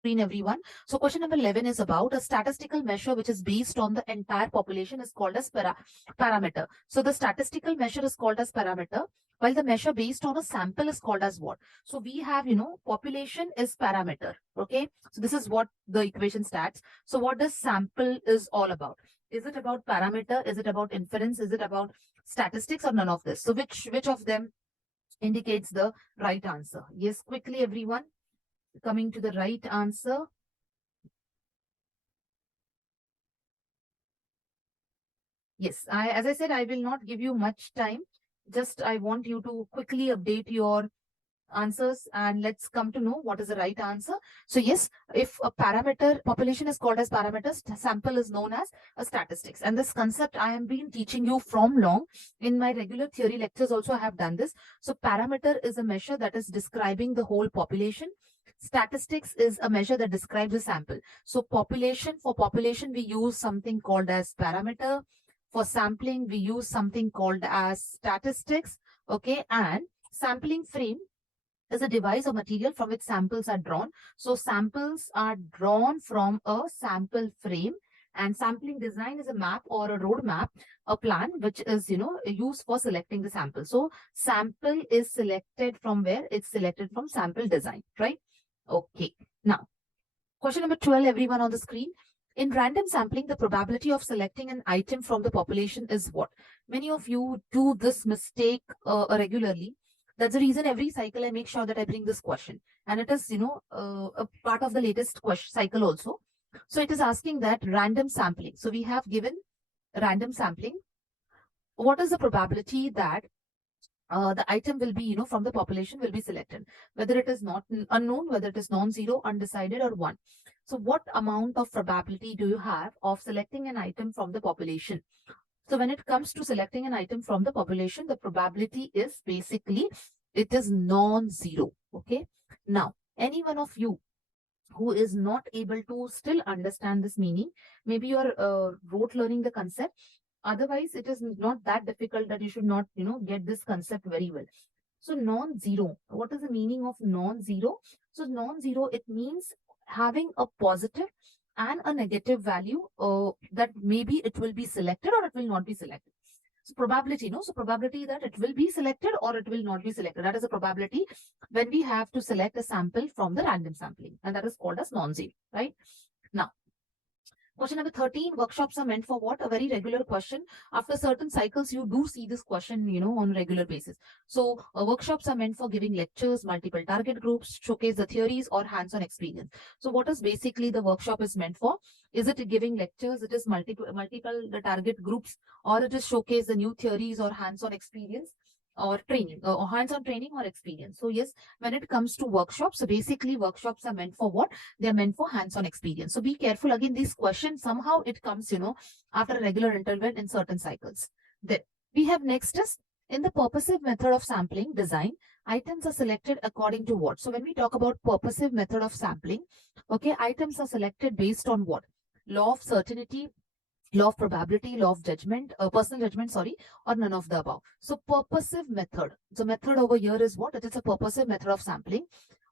screen, everyone. So question number 11 is about a statistical measure which is based on the entire population is called as parameter. So the statistical measure is called as parameter, while the measure based on a sample is called as what? So we have, population is parameter. Okay. So this is what the equation stats. So what does sample is all about? Is it about parameter? Is it about inference? Is it about statistics, or none of this? So which of them indicates the right answer? Yes, quickly, everyone. Coming to the right answer. Yes, as I said, I will not give you much time. Just I want you to quickly update your answers and let's come to know what is the right answer. So yes, if a parameter population is called as parameters, sample is known as a statistics. And this concept I am been teaching you from long. In my regular theory lectures also I have done this. So parameter is a measure that is describing the whole population. Statistics is a measure that describes a sample. So for population, we use something called as parameter. For sampling, we use something called as statistics. Okay. And sampling frame is a device or material from which samples are drawn. So samples are drawn from a sample frame, and sampling design is a map or a roadmap, a plan which is, used for selecting the sample. So sample is selected from where? It's selected from sample design, right? Okay. Now, question number 12, everyone on the screen. In random sampling, the probability of selecting an item from the population is what? Many of you do this mistake regularly. That's the reason every cycle I make sure that I bring this question. And it is, a part of the latest question cycle also. So it is asking that random sampling. So we have given random sampling. What is the probability that the item will be, from the population will be selected, whether it is not unknown, whether it is non-zero, undecided, or one. So what amount of probability do you have of selecting an item from the population? So when it comes to selecting an item from the population, the probability is basically, it is non-zero. Okay. Now, any one of you who is not able to still understand this meaning, maybe you're rote learning the concept. Otherwise, it is not that difficult that you should not, get this concept very well. So non-zero, what is the meaning of non-zero? So non-zero, it means having a positive and a negative value, that maybe it will be selected or it will not be selected. So probability, no? So probability that it will be selected or it will not be selected. That is a probability when we have to select a sample from the random sampling, and that is called as non-zero, right? Now, question number 13, workshops are meant for what? A very regular question. After certain cycles, you do see this question, on regular basis. So workshops are meant for giving lectures, multiple target groups, showcase the theories or hands-on experience. So what is basically the workshop is meant for? Is it giving lectures? It is multiple the target groups, or it is showcase the new theories or hands-on experience or training, or hands-on training or experience. So yes, when it comes to workshops, so basically workshops are meant for what? They're meant for hands-on experience. So be careful. Again, this question, somehow it comes, after a regular interval in certain cycles. Then we have next is, in the purposive method of sampling design, items are selected according to what? So when we talk about purposive method of sampling, okay, items are selected based on what? Law of certainty, law of probability, law of judgment, personal judgment, sorry, or none of the above. So purposive method. So method over here is what? It is a purposive method of sampling.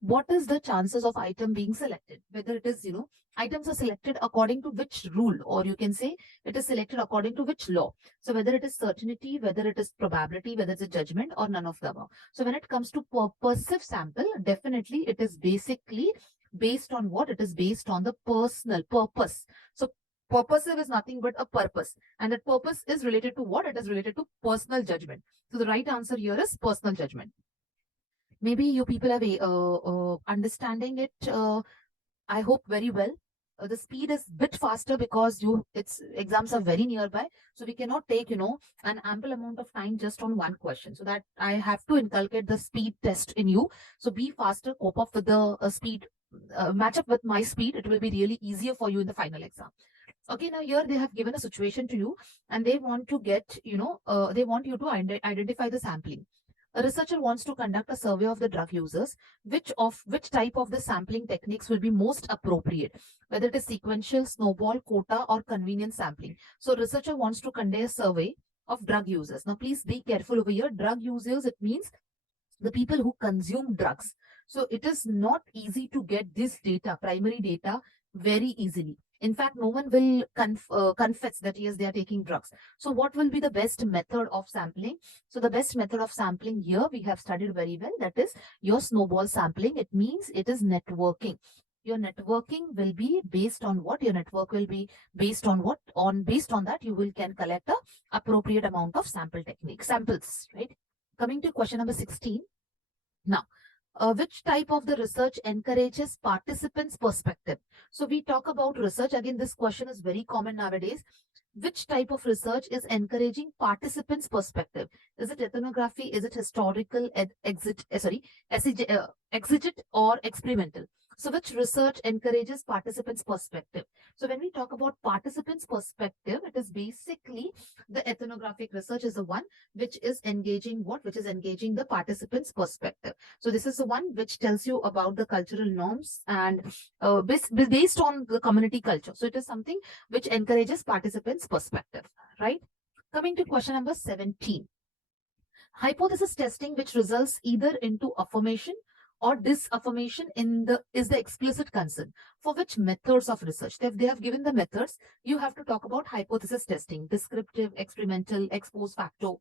What is the chances of item being selected? Whether it is, items are selected according to which rule, or you can say it is selected according to which law. So whether it is certainty, whether it is probability, whether it's a judgment, or none of the above. So when it comes to purposive sample, definitely it is basically based on what? It is based on the personal purpose. So purposive is nothing but a purpose, and that purpose is related to what? It is related to personal judgment. So the right answer here is personal judgment. Maybe you people are understanding it, I hope very well. The speed is bit faster because its exams are very nearby, so we cannot take, an ample amount of time just on one question. So that I have to inculcate the speed test in you. So be faster, cope up with the speed, match up with my speed. It will be really easier for you in the final exam. Okay, now here they have given a situation to you, and they want to get, they want you to identify the sampling. A researcher wants to conduct a survey of the drug users. Which type of the sampling techniques will be most appropriate? Whether it is sequential, snowball, quota, or convenience sampling. So researcher wants to conduct a survey of drug users. Now please be careful over here. Drug users, it means the people who consume drugs. So it is not easy to get this data, primary data, very easily. In fact, no one will confess that yes, they are taking drugs. So what will be the best method of sampling? So the best method of sampling here we have studied very well, that is your snowball sampling. It means it is networking. Your networking will be based on what? Your network will be based on what? Based on that, you will can collect a appropriate amount of samples, right? Coming to question number 16. Now, which type of the research encourages participants' perspective? So we talk about research. Again, this question is very common nowadays. Which type of research is encouraging participants' perspective? Is it ethnography? Is it historical, exegete or experimental? So which research encourages participants' perspective? So when we talk about participants' perspective, it is basically the ethnographic research is the one which is engaging what? Which is engaging the participants' perspective. So this is the one which tells you about the cultural norms and based on the community culture. So it is something which encourages participants' perspective, right? Coming to question number 17. Hypothesis testing which results either into affirmation or disaffirmation is the explicit concern. For which methods of research? If they have given the methods, you have to talk about hypothesis testing, descriptive, experimental, ex post facto,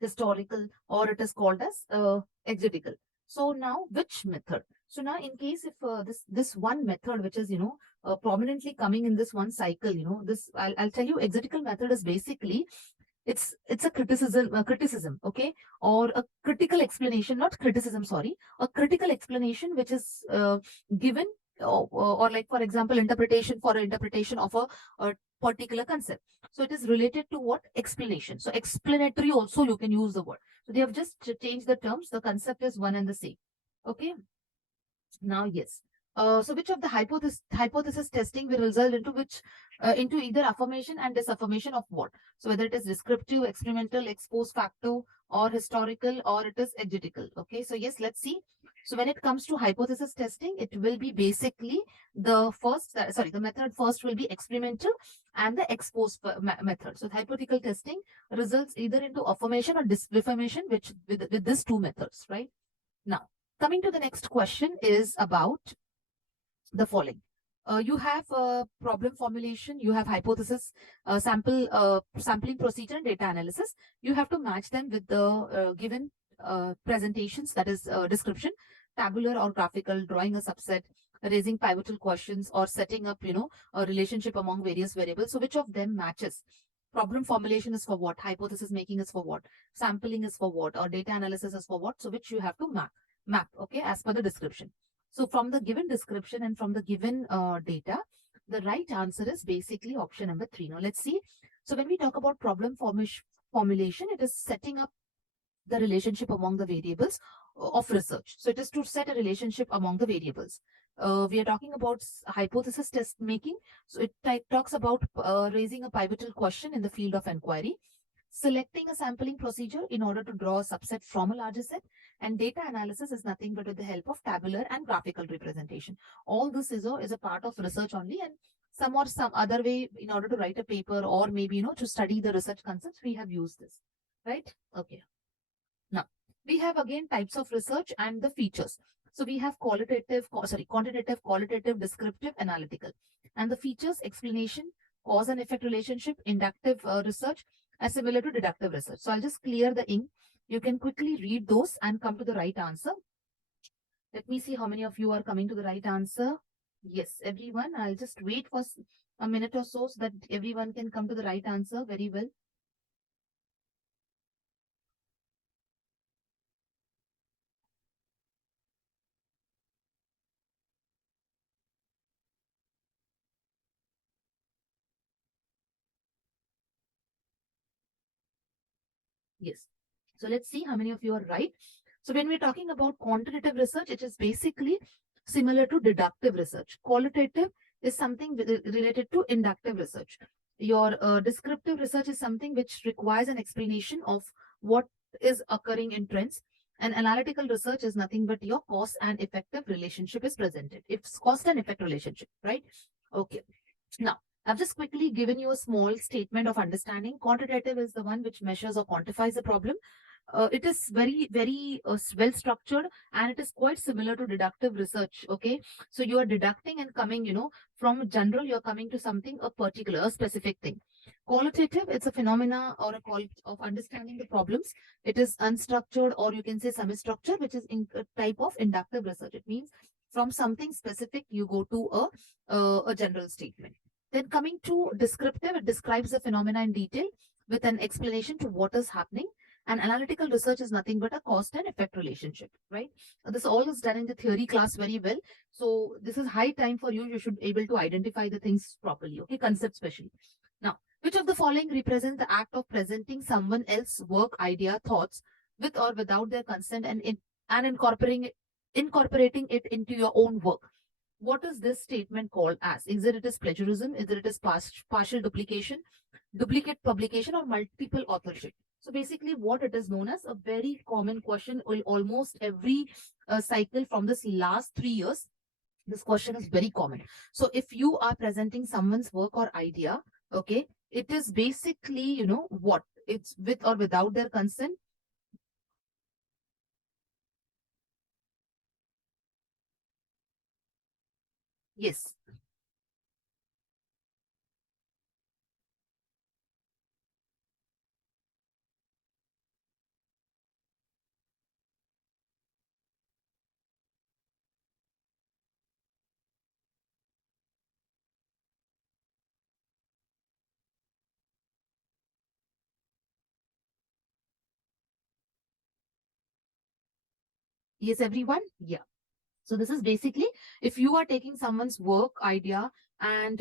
historical, or it is called as exegetical. So now which method? So now in case if this one method which is prominently coming in this one cycle, this I'll tell you, exegetical method is basically it's a criticism, okay, or a critical explanation, not criticism, sorry, a critical explanation which is given, or like for example interpretation of a particular concept. So it is related to what? Explanation. So explanatory also you can use the word. So they have just changed the terms. The concept is one and the same. Okay. Now, yes. So which of the hypothesis testing will result into either affirmation and disaffirmation of what? So whether it is descriptive, experimental, ex post facto, or historical, or it is exegetical. Okay. So yes, let's see. So when it comes to hypothesis testing, it will be basically the method first will be experimental and the ex post method. So the hypothetical testing results either into affirmation or disaffirmation, which with these two methods, right? Now, coming to the next question is about the following. You have problem formulation, you have hypothesis, sampling procedure, and data analysis. You have to match them with the given presentations, that is description, tabular or graphical, drawing a subset, raising pivotal questions, or setting up, a relationship among various variables. So which of them matches? Problem formulation is for what? Hypothesis making is for what? Sampling is for what? Or data analysis is for what? So which you have to map, okay, as per the description. So from the given description and from the given data, the right answer is basically option number 3. Now let's see. So when we talk about problem formulation, it is setting up the relationship among the variables of research. So it is to set a relationship among the variables. We are talking about hypothesis test making. So it talks about raising a pivotal question in the field of inquiry, selecting a sampling procedure in order to draw a subset from a larger set, and data analysis is nothing but with the help of tabular and graphical representation. All this is a part of research only, and some other way in order to write a paper or maybe to study the research concepts, we have used this, right? Okay. Now, we have again types of research and the features. So we have quantitative, qualitative, descriptive, analytical. And the features: explanation, cause and effect relationship, inductive research, are similar to deductive research. So I'll just clear the ink. You can quickly read those and come to the right answer. Let me see how many of you are coming to the right answer. Yes, everyone. I'll just wait for a minute or so that everyone can come to the right answer very well. Yes. So let's see how many of you are right. So when we're talking about quantitative research, it is basically similar to deductive research. Qualitative is something related to inductive research. Your descriptive research is something which requires an explanation of what is occurring in trends. And analytical research is nothing but your cause and effective relationship is presented. It's cause and effect relationship, right? Okay. Now, I've just quickly given you a small statement of understanding. Quantitative is the one which measures or quantifies the problem. it is very well structured, and it is quite similar to deductive research. Okay, so you are deducting and coming, from general, you're coming to something, a particular, a specific thing. Qualitative, it's a phenomena or a quality of understanding the problems. It is unstructured, or you can say semi-structured, which is in a type of inductive research. It means from something specific, you go to a general statement. Then coming to descriptive, it describes the phenomena in detail with an explanation to what is happening. And analytical research is nothing but a cost and effect relationship, right? This all is done in the theory class very well. So this is high time for you. You should be able to identify the things properly, okay? Concept especially. Now, which of the following represents the act of presenting someone else's work, idea, thoughts with or without their consent, and incorporating it into your own work? What is this statement called as? Either it is plagiarism, either it is partial duplication, duplicate publication, or multiple authorship. So basically, what it is known as, a very common question will almost every cycle from this last 3 years. This question is very common. So if you are presenting someone's work or idea, okay, it is basically, what? It's with or without their consent. Yes. Yes, everyone. Yeah. So this is basically, if you are taking someone's work idea and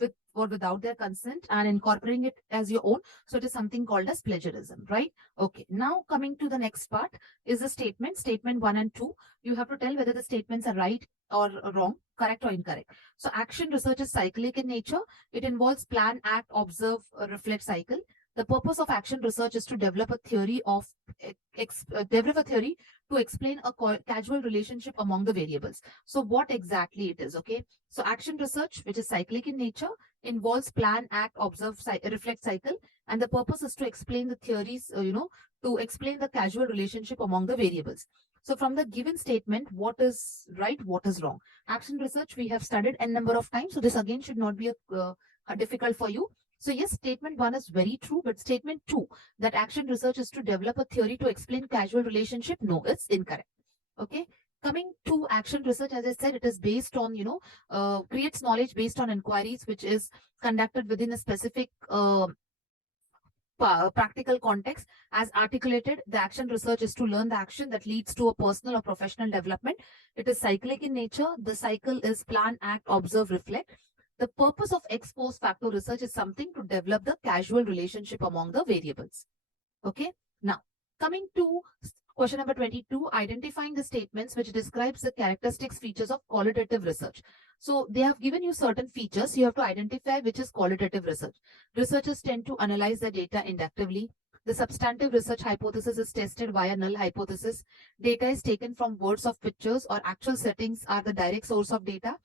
with or without their consent and incorporating it as your own, so it is something called as plagiarism, right? Okay. Now coming to the next part is the statement 1 and 2. You have to tell whether the statements are right or wrong, correct or incorrect. So action research is cyclic in nature. It involves plan, act, observe, reflect cycle. The purpose of action research is to develop a theory develop a theory to explain a casual relationship among the variables. So what exactly it is, okay? So action research, which is cyclic in nature, involves plan, act, observe, reflect cycle, and the purpose is to explain the theories, to explain the casual relationship among the variables. So from the given statement, what is right, what is wrong? Action research we have studied n number of times, so this again should not be a difficult for you. So yes, statement 1 is very true, but statement 2, that action research is to develop a theory to explain causal relationship, no, it's incorrect. Okay. Coming to action research, as I said, it is based on, creates knowledge based on inquiries, which is conducted within a specific practical context. As articulated, the action research is to learn the action that leads to a personal or professional development. It is cyclic in nature. The cycle is plan, act, observe, reflect. The purpose of ex post facto research is something to develop the causal relationship among the variables. Okay. Now, coming to question number 22, identifying the statements which describes the characteristics features of qualitative research. So they have given you certain features. You have to identify which is qualitative research. Researchers tend to analyze the data inductively. The substantive research hypothesis is tested via null hypothesis. Data is taken from words of pictures or actual settings are the direct source of data.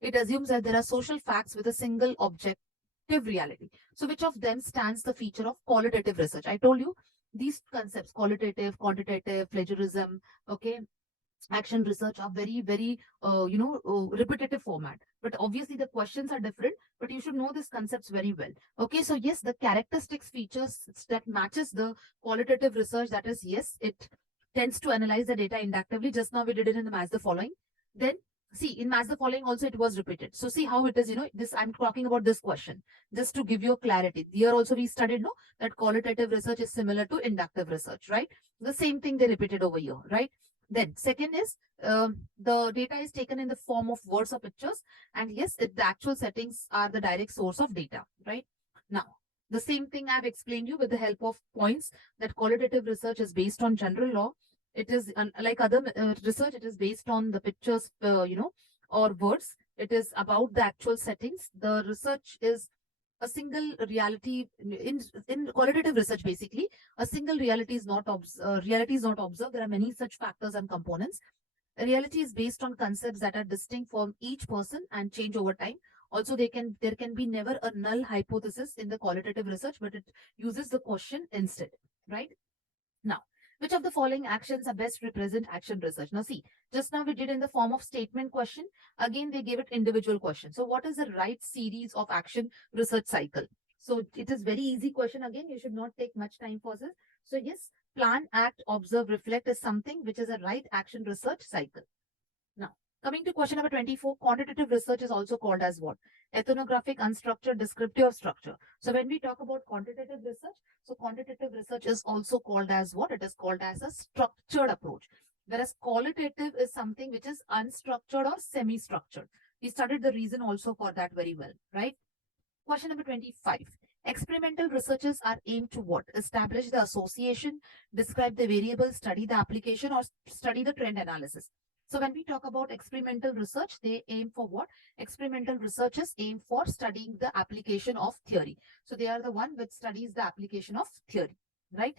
It assumes that there are social facts with a single objective reality. So which of them stands the feature of qualitative research? I told you these concepts, qualitative, quantitative, plagiarism, okay, action research, are very repetitive format, but obviously the questions are different, but you should know these concepts very well. Okay, so yes, the characteristics features that matches the qualitative research, that is, yes, it tends to analyze the data inductively. Just now we did it in the match the following. Then see, in match the following also it was repeated. So see how it is, this I'm talking about this question just to give you clarity. Here also we studied, no, that qualitative research is similar to inductive research, right? The same thing they repeated over here, right? Then second is, the data is taken in the form of words or pictures, and yes, the actual settings are the direct source of data, right? Now, the same thing I've explained you with the help of points, that qualitative research is based on general law. It is like other research, it is based on the pictures, or words. It is about the actual settings. The research is a single reality in qualitative research. Basically, a single reality is not observed. There are many such factors and components. Reality is based on concepts that are distinct from each person and change over time. Also, there can be never a null hypothesis in the qualitative research, but it uses the question instead, right? Now, Which of the following actions are best represent action research? Now see, just now we did in the form of statement question. Again, they gave it individual question. So what is the right series of action research cycle? So it is very easy question. Again, you should not take much time for this. So yes, plan, act, observe, reflect is something which is a right action research cycle. Now, coming to question number 24, quantitative research is also called as what? Ethnographic, unstructured, descriptive structure. So when we talk about quantitative research, so quantitative research is also called as what? It is called as a structured approach. Whereas qualitative is something which is unstructured or semi-structured. We studied the reason also for that very well, right? Question number 25. Experimental researches are aimed to what? Establish the association, describe the variable, study the application, or study the trend analysis. So when we talk about experimental research, they aim for what? Experimental researchers aim for studying the application of theory. So they are the one which studies the application of theory, right?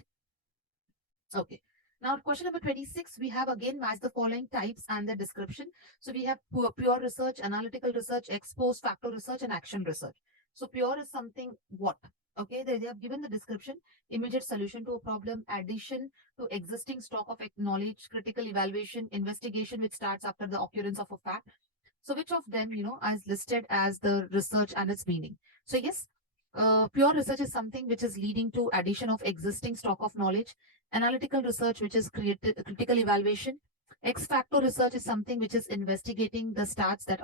Okay. Now, question number 26, we have again matched the following types and the description. So we have pure research, analytical research, ex post facto research, and action research. So pure is something what? Okay, they have given the description, immediate solution to a problem, addition to existing stock of knowledge, critical evaluation, investigation, which starts after the occurrence of a fact. So which of them, is listed as the research and its meaning? So yes, pure research is something which is leading to addition of existing stock of knowledge, analytical research, which is critical evaluation, ex facto research is something which is investigating the stats that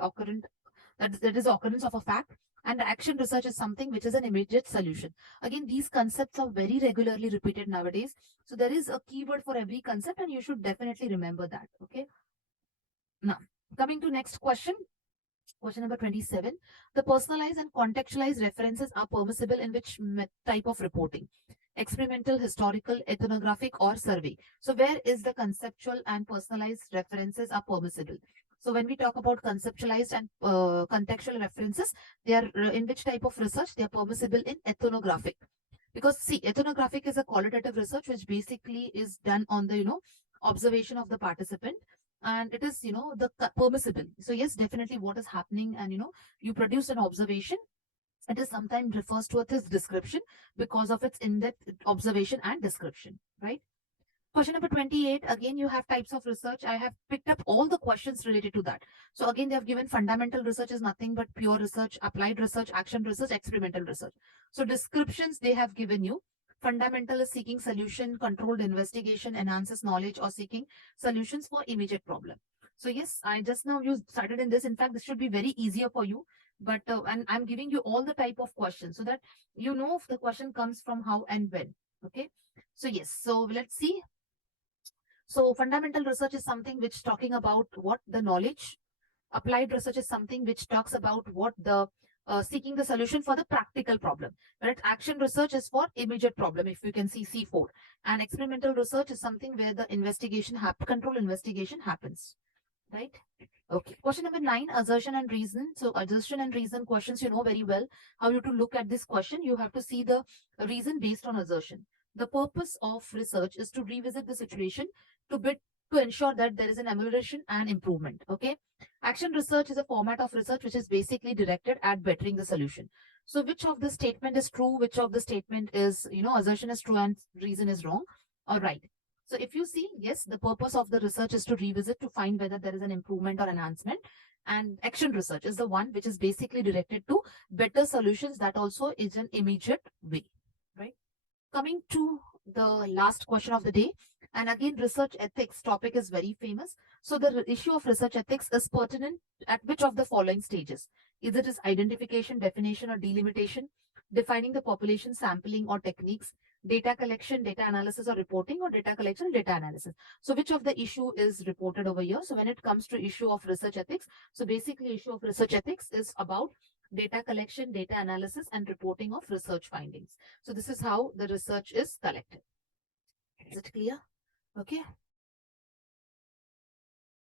that is occurrence of a fact, and action research is something which is an immediate solution. Again, these concepts are very regularly repeated nowadays. So there is a keyword for every concept and you should definitely remember that. Okay. Now, coming to next question. Question number 27. The personalized and contextualized references are permissible in which type of reporting? Experimental, historical, ethnographic, or survey. So where is the conceptual and personalized references are permissible? So when we talk about conceptualized and contextual references, they are in which type of research? They are permissible in ethnographic. Because see, ethnographic is a qualitative research which basically is done on the, observation of the participant, and it is, the permissible. So yes, definitely what is happening, and you produce an observation, it is sometimes refers to its description because of its in-depth observation and description, right? Question number 28, again, you have types of research. I have picked up all the questions related to that. So again, they have given fundamental research is nothing but pure research, applied research, action research, experimental research. So descriptions they have given you. Fundamental is seeking solution, controlled investigation, enhances knowledge, or seeking solutions for immediate problem. So yes, I just now you started in this. In fact, this should be very easier for you. But and I'm giving you all the type of questions so that you know if the question comes from how and when. Okay. So yes, so let's see. So fundamental research is something which talking about what the knowledge. Applied research is something which talks about what the seeking the solution for the practical problem. But action research is for immediate problem. If you can see C4, and experimental research is something where the control investigation happens. Right? Okay. Question number 9, assertion and reason. So assertion and reason questions, you know very well how you to look at this question. You have to see the reason based on assertion. The purpose of research is to revisit the situation to ensure that there is an amelioration and improvement. Okay. Action research is a format of research which is basically directed at bettering the solution. So which of the statement is true? Which of the statement is, assertion is true and reason is wrong? All right. So if you see, yes, the purpose of the research is to revisit to find whether there is an improvement or enhancement. And action research is the one which is basically directed to better solutions. That also is an immediate way, right? Coming to the last question of the day. And again, research ethics topic is very famous. So the issue of research ethics is pertinent at which of the following stages? Either it is identification, definition, or delimitation, defining the population, sampling, or techniques, data collection, data analysis, or reporting, or data collection, data analysis. So which of the issue is reported over here? So when it comes to issue of research ethics, so basically issue of research ethics is about data collection, data analysis, and reporting of research findings. So this is how the research is collected. Is it clear? Okay.